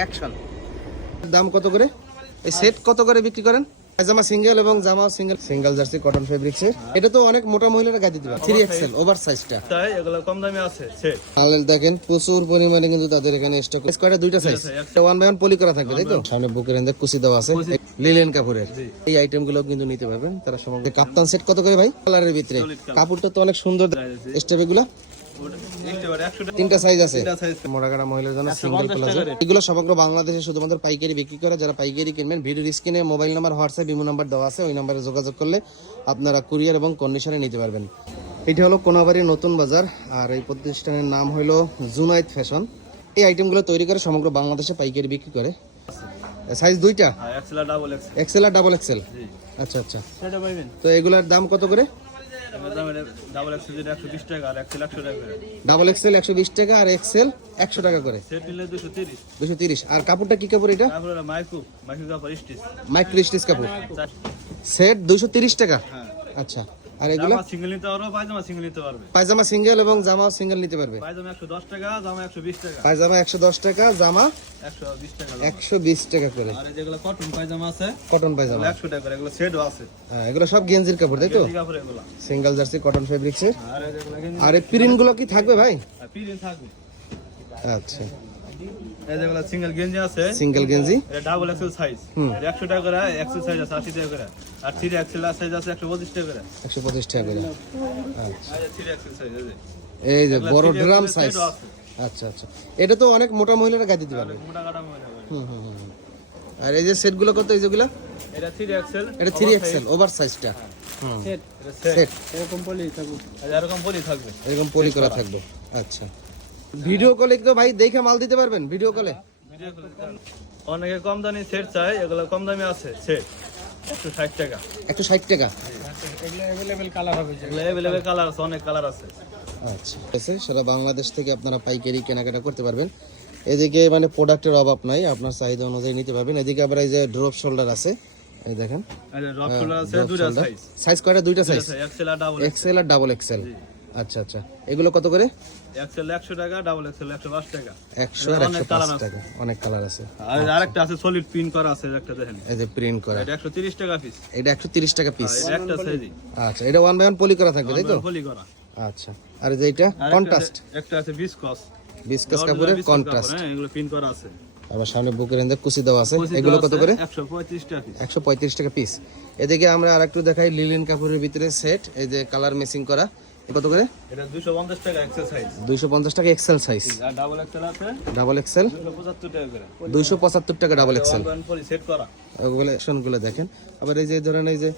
Action. দাম কত করে? এই সেট কত করে বিক্রি করেন? পায়জামা সিঙ্গেল এবং জামা single. Single jersey cotton fabrics এটা তো অনেক মোটা মহিলারা গায়ে দিতে পারে। থ্রি এক্সেল ওভার সাইজটা তাই এগুলো কম দামে আছে সেট কালার দেখেন প্রচুর পরিমাণে কিন্তু তাদের এখানে স্টক কয়টা? দুইটা size one by one poly করা থাকবে তাই তো? সামনে বুকের এন্ডে কুচি দেওয়া আছে। লিলেন কাপড়ের। এই আইটেমগুলো কিন্তু নিতে পারবেন। তারা সমগ্র কাপ্তান সেট কত করে ভাই? কালারের ভিতরে। কাপড়টা তো অনেক সুন্দর। স্টেপ এগুলো? টাকা তিনটা সাইজ আছে। সাইজ মোড়াগাড়া মহিলার জন্য সিঙ্গেল প্লাজো এগুলো সমগ্র বাংলাদেশে শুধুমাত্র পাইকারি বিক্রি করে। যারা পাইকারি কিনবেন ভিডিওর স্ক্রিনে mobile number WhatsApp imo number দেওয়া আছে। ওই নাম্বারে যোগাযোগ করলে আপনারা কুরিয়ার এবং কন্ডিশনে নিতে পারবেন। এটা হলো কোনাবাড়ি নতুন বাজার। আর এই প্রতিষ্ঠানের নাম হলো জুনাইদ ফ্যাশন। এই আইটেমগুলো তৈরি করে সমগ্র বাংলাদেশে পাইকারি বিক্রি করে। সাইজ দুইটা? এক্সেল এক্সেল আর ডাবল এক্সেল আচ্ছা আচ্ছা। তো এগুলার দাম কত করে? ডাবল এক্সেল একশো বিশ টাকা আর এক্সেল একশো টাকা করে ডাবল এক্সেল একশো বিশ টাকা আর এক্সেল একশো টাকা করে। সেট নিলে দুশো তিরিশ। দুশো তিরিশ। আর কাপড়টা কি কাপড় এটা? কাপড় স্টিচ। মাইক্রো স্টিচ কাপড়। সেট দুইশো তিরিশ টাকা? আচ্ছা। আর এগুলো? সিঙ্গেল নিতে পারব পায়জামা সিঙ্গেল নিতে পারবে। পায়জামা সিঙ্গেল এবং জামা সিঙ্গেল নিতে পারবে। পায়জামা একশো দশ টাকা জামা একশো বিশ টাকা। পায়জামা একশো দশ টাকা জামা একশো বিশ টাকা একশো বিশ টাকা করে। আর যেগুলো কটন পায়জামা আছে কটন পায়জামা। একশো টাকা করে এগুলো সেটও আছে। হ্যাঁ এগুলো সব গেঞ্জির কাপড় তাই তো? কাপড় এগুলো। সিঙ্গেল জার্সি কটন গেঞ্জি আর এই প্রিন্টগুলো কি থাকবে ভাই? আর থাকবে। আচ্ছা। এই সিঙ্গেল গেঞ্জি আছে সিঙ্গেল গেঞ্জি? এটা ডাবল এক্সেল সাইজ হুম। একশো টাকা করে এক্সেল সাইজ আছে আশি টাকা করে। আর থ্রি এক্সেল সাইজ আছে একশো পঁচিশ টাকা করে। একশো পঁচিশ টাকা করে। আচ্ছা এক্সেল সাইজ এই যে। বড় ড্রাম সাইজ। আচ্ছা আচ্ছা। এটা তো অনেক মোটা মহিলারা গায়ে দিতে পারবে। মোটা কাটা হয় হুম হুম। আর এই যে সেটগুলো কত এই যেগুলো? এটা থ্রি এক্সেল এটা থ্রি এক্সেল ওভার সাইজটা হুম। সেট সেট এরকম পলি থাকবে এরকম পলি থাকবে। এরকম পলি করা থাকবে। আচ্ছা। ভিডিও কলে তো ভাই দেখে মাল দিতে পারবেন ভিডিও কলে ভিডিও কলে অনেকে কম দামি সেট চাই এগুলো কম দামি আছে সেট একশো ষাট টাকা। একশো ষাট টাকা। এগুলো অ্যাভেলেবেল কালার হবে এগুলো কালার আছে অনেক কালার আছে। আচ্ছা। ঠিক আছে সারা বাংলাদেশ থেকে আপনারা পাইকারি কেনাকাটা করতে পারবেন। এদিকে মানে প্রোডাক্টের অভাব নাই আপনার চাহিদা অনুযায়ী নিতে পারবেন। এদিকে আবার এই যে ড্রপ শোল্ডার আছে এই দেখেন। সাইজ সাইজ কয়টা? দুইটা সাইজ এক্সেল আর ডাবল এক্সেল আচ্ছা আচ্ছা। এগুলো কত করে? এক্সেল একশো টাকা ডাবল এক্সেল একশো পাঁচ টাকা। আর টাকা অনেক কালার আছে। আর আরেকটা আছে সলিড পিন করা আছে একটা দেখেন। এই যে প্রিন্ট করা। এটা একশো তিরিশ টাকা পিস এটা একশো তিরিশ টাকা পিস একটা সাইজই আচ্ছা এটা ওয়ান বাই ওয়ান পলি করা থাকবে তাই তো? পলি করা। আচ্ছা। আর যে এটা কন্ট্রাস্ট একটা আছে বিসকস বিসকাস কাপড়ের কন্ট্রাস্ট হ্যাঁ এগুলো পিন করা আছে। আবার সামনে বুকের এন্দে কুচি দেওয়া আছে। এগুলো কত করে? একশো পঁয়ত্রিশ টাকা পিস একশো পঁয়ত্রিশ টাকা পিস এদিকে আমরা আর একটু দেখাই লিলেন কাপড়ের ভিতরে সেট এই যে কালার মেসিং করা। কত করে? এটা দুশো পঞ্চাশ টাকা এক্সারসাইজ দুইশো পঞ্চাশ টাকা এক্সেল সাইজ আর ডাবল এক্সেল আছে? ডাবল এক্সেল দুশো পঁচাত্তর টাকা করে। দুইশো পঁচাত্তর টাকা ডাবল এক্সেল সেট করা। ওগুলো অপশনগুলো দেখেন। আবার এই যে ধরেন এই যে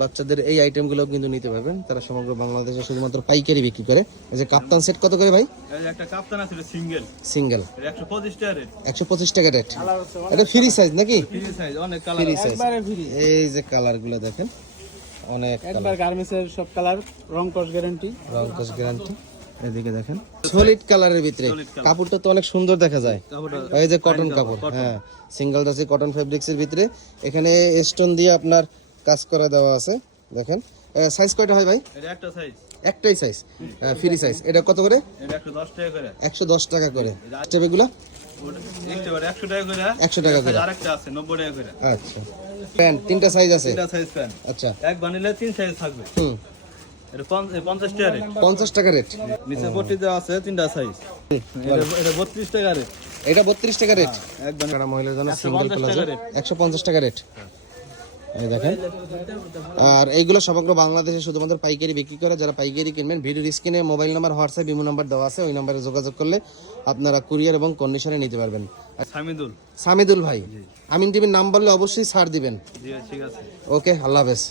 বাচ্চাদের এই আইটেমগুলো কিন্তু নিতে পারবেন। তারা সমগ্র বাংলাদেশে শুধুমাত্র পাইকারি বিক্রি করে। এই যে কাপ্তান সেট কত করে ভাই? এই একটা কাপ্তান আছে সিঙ্গেল সিঙ্গেল এটা একশো পঁচিশ টাকা রেট একশো পঁচিশ টাকা রেট এটা ফ্রি সাইজ নাকি? ফ্রি সাইজ অনেক কালার ফ্রি সাইজ এই যে কালারগুলো দেখেন অনেক কালার গার্মেন্টসের সব কালার রং কস গ্যারান্টি রং কস গ্যারান্টি এদিকে দেখেন সলিড কালারের ভিতরে। কাপড়টা তো অনেক সুন্দর দেখা যায়। এই যে কটন কাপড় হ্যাঁ। সিঙ্গেল দাসি কটন ফেব্রিক্স এর ভিতরে। এখানে স্টোন দিয়ে আপনার কাজ করে দেওয়া আছে দেখেন। সাইজ কয়টা হয় ভাই? এটা একটা সাইজ একটাই সাইজ ফ্রি সাইজ এটা কত করে? একশো দশ টাকা করে। একশো টাকা করে। স্টেপেগুলো একশো টাকা আচ্ছা। প্যান্ট তিনটা সাইজ আছে? আচ্ছা। এক বানিলে তিন সাইজ থাকবে। হুম। টাকা রেট টাকা রেট নিচে পট্টি দেওয়া আছে তিনটা সাইজ এটা বত্রিশ টাকা রেট এটা বত্রিশ টাকা রেট এক মহিলার জন্য সিঙ্গেল 150 প্লাজো টাকা রেট দেখেন। আর এইগুলো সমগ্র বাংলাদেশে শুধুমাত্র পাইকারি বিক্রি করে যারা পাইকারি কিনবেন ভিডিওর স্ক্রিনে mobile number WhatsApp imo number দেওয়া আছে ওই নাম্বারে যোগাযোগ করলে আপনারা কুরিয়ার এবং কন্ডিশনে নিতে পারবেন। সামিদুল। সামিদুল ভাই আমিন টিভির নাম বললে অবশ্যই ছাড় দিবেন। ঠিক ওকে আল্লাহ হাফেজ।